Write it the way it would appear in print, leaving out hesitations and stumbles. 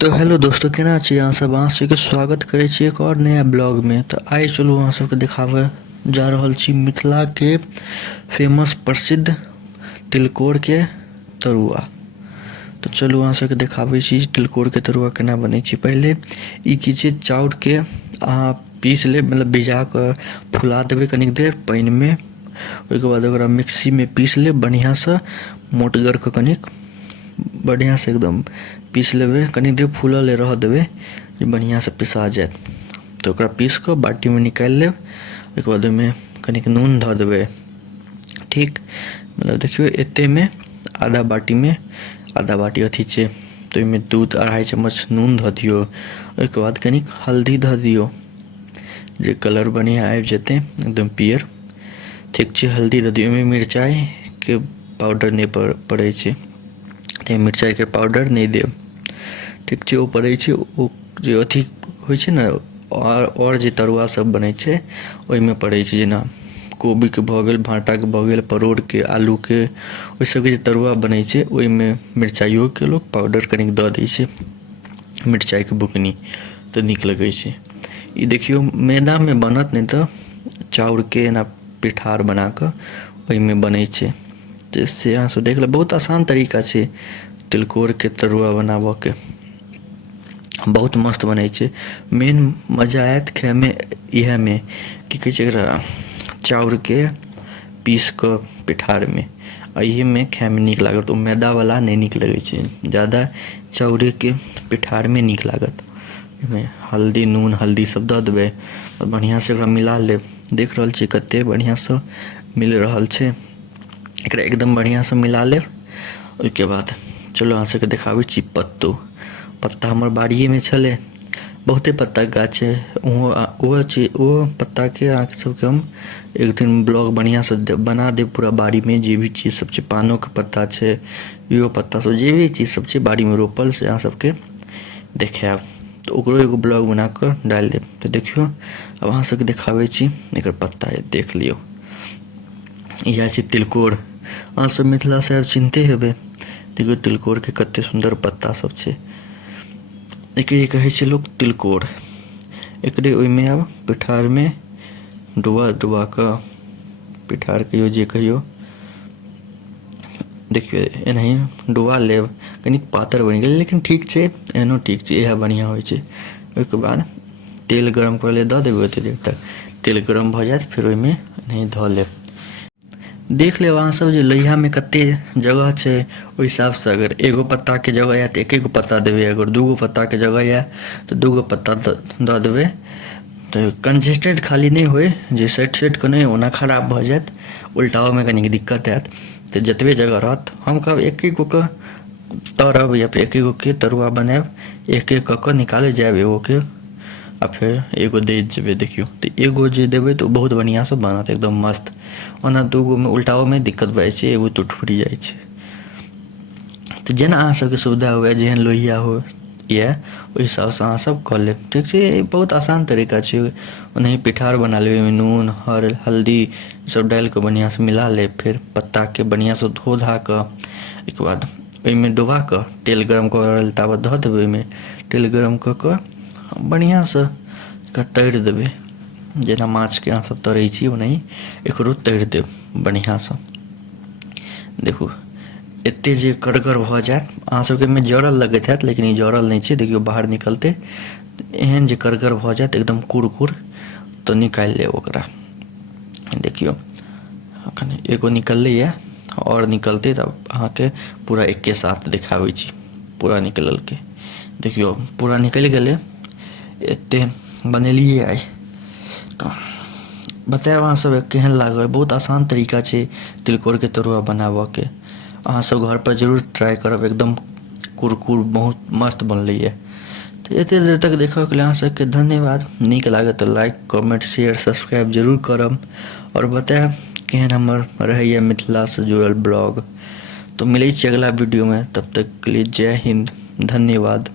तो हेलो दोस्तों, केना छी अहाँ सब। अहाँ सबके स्वागत करै छी एक और नया ब्लॉग में। तो आइ चलू अहाँ सबके देखाबे जा रहल छी मिथिला के फेमस प्रसिद्ध तिलकोर के तरुआ। तो चलू अहाँ सबके देखाबै छी तिलकोर के तरुआ केना बनै छै। पहले ई की छै, चाउर के अहाँ पीस ले, मतलब भिजा के फुला देबै कनिक देर पानि में। ओहिके बाद ओकरा मिक्सी में पीस ले बढ़िया से, मोटगर के कनिक बढ़िया से एकदम पीस लेबै। कनी देर फूलल रह देबै जे बढ़िया से पिसा जायत। तो ओकरा पीस के बाटी में निकालि लेब। ओहिके बाद ओहिमे कनिक नून धऽ देबै। ठीक, मतलब देखियौ एते में आधा बाटी में आधा बाटी अथी छै, तो ओहिमे 2-2.5 चम्मच नून धऽ दियौ। ओहिके बाद कनिक हल्दी धऽ दियौ जे कलर बढ़िया आबि जेतै, एकदम पियर। ठीक छै, हल्दी दऽ दियौ। ओहिमे मिरचाई के पाउडर नहि पड़ै छै, ते मिरचाई के पाउडर नहीं देब। ठीक छै, ओ पड़ै छै ओ जे अथी होइ छै ने, और जे तरुआ सब बनै छै ओहिमे पड़ै छै। जेना कोबी के भऽ गेल, भाँटा के भऽ गेल, परोड़ के, आलू के, ओहि सबके जे तरुआ बनै छै ओहिमे मिरचाइयो के लोग पाउडर कनिक दऽ दै छै, मिरचाई के बुकनी, तऽ नीक लगै छै। ई देखियौ मैदा में बनत, नहीं तऽ चाउर के एना पिठार बना कऽ ओहिमे बनै छै। से अहाँ सब देख लेब, बहुत आसान तरीका छै तिलकोर के तरुआ बनाबऽ के, बहुत मस्त बनै छै। मेन मजा आयत खाय में इएह में, की कहै छै एकरा, चाउर के पीस कऽ पिठार में, आ इहे में खाय में नीक लागत। ओ मैदा वाला नहीं नीक लगै छै, ज़्यादा चाउरे के पिठार में नीक लागत। ओहिमे हल्दी, नून हल्दी सब दऽ देबै और बढ़िया से ओकरा मिला लेब। देख रहल छी कते बढ़िया से मिल रहल छै। एकरा एकदम बढ़िया से मिला लेब। ओहिके बाद चलो अहाँ सबके देखाबै छी पत्ता हमर बाड़िए में छलै, बहुते पत्ता के गाछ छै। ओहो पत्ता के अहाँ सबके हम एक दिन ब्लॉग बढ़िया से बना देब। पूरा बाड़ी में जे भी चीज सब छै, पानो के पत्ता छै, इहो पत्ता सब, जे भी चीज सब छै बाड़ी में रोपल से अहाँ सबके देखायब। तो ओकरो एगो ब्लॉग बना कऽ डालि देब। तो देखियौ अब अहाँ सबके देखाबै छी एकर पत्ता, देख लियौ। इएह छै तिलकोर। अहाँ सब मिथिला से आब चिन्हते हेबै। देखियौ तिलकोर के कते सुंदर पत्ता सब छै। एकरे कहै छै लोग तिलकोर। एकरे ओहिमे आब पिठार में डुबा कऽ, पिठार कहियो जे कहियो, देखियौ एनाही डुबा लेब। कनिक पातर बनि गेलै, लेकिन ठीक छै, एहनो ठीक छै, इएह बढ़िया होइ छै। ओहिके बाद तेल गरम करै लेल दऽ देबै। ओतेक देर तक तेल गरम भऽ जायत, फेर ओहिमे एनाही धऽ लेब। देख लेब अहाँ सब जे लोहिया में कते जगह छै, ओहि हिसाब से अगर एगो पत्ता के जगह या तो एकेगो पत्ता देबै, अगर दूगो पत्ता के जगह या तो दूगो पत्ता दऽ देबै। तो कंजेस्टेड खाली नहीं होए जे सटि के नहीं, ओना खराब भऽ जायत, उल्टाओ में कनिक दिक्कत आयत। तो जतबे जगह रहत, हम कहब एकेगो के तरब या फिर एकेगो के तरुआ बनायब, एक एक कऽ के निकाले जायब एगो के, आ फिर एगो दे जेबै। देखियौ तो एगो जे देबै तो बहुत बढ़िया से बनत, एकदम मस्त। ओना दूगो में उल्टाओ में दिक्कत भऽ जाइ छै, एगो टूट फूटि जाइ छै। तो जेना अहाँ सबके सुविधा हुए, जेहन लोहिया हो या ओहि हिसाब से अहाँ सब कऽ लेब। ठीक छै, बहुत आसान तरीका छै। ओनाही पिठार बना लेब, ओहिमे नून हल्दी सब डालि कऽ बढ़िया से मिला लेब। फिर पत्ता के बढ़िया से धो धा कऽ, ओहिके बाद ओहिमे डुबा कऽ तेल गरम करल ताबत धऽ देबै। ओहिमे तेल गरम कऽ कऽ बढ़िया से तरि देबै। जेना माछ के अहाँ सब तरै छी ओनाही एकरो तरि देब बढ़िया से। देखू एते जे करगर भऽ जायत, अहाँ सबके में जरल लगैत हैत, लेकिन ई जरल नहीं छै। देखियौ बाहर निकलते एहन जे करगर भऽ जायत, एकदम कुरकुर, तो निकालि लेब ओकरा। देखियौ अखन एगो निकललै या, और निकलते तब अहाँके पूरा एके साथ देखाबै छी पूरा निकलल के। देखियौ पूरा निकलि गेलै। एते बनेलियै आइ, तो बतायब अहाँ सब केहन लागल। बहुत आसान तरीका छै तिलकोर के तरुआ बनाबऽ के। अहाँ सब घर पर जरूर ट्राई करब, एकदम कुरकुर बहुत मस्त बनलैए। तो एते देर तक देखऽ के लिए अहाँ सबके धन्यवाद। नीक लागत तो लाइक कमेंट शेयर सब्सक्राइब जरूर करब, और बतायब केहन हमर रहैया मिथिला से जुड़ल ब्लॉग। तो मिलै छी अगला वीडियो में, तब तक के लिए जय हिंद, धन्यवाद।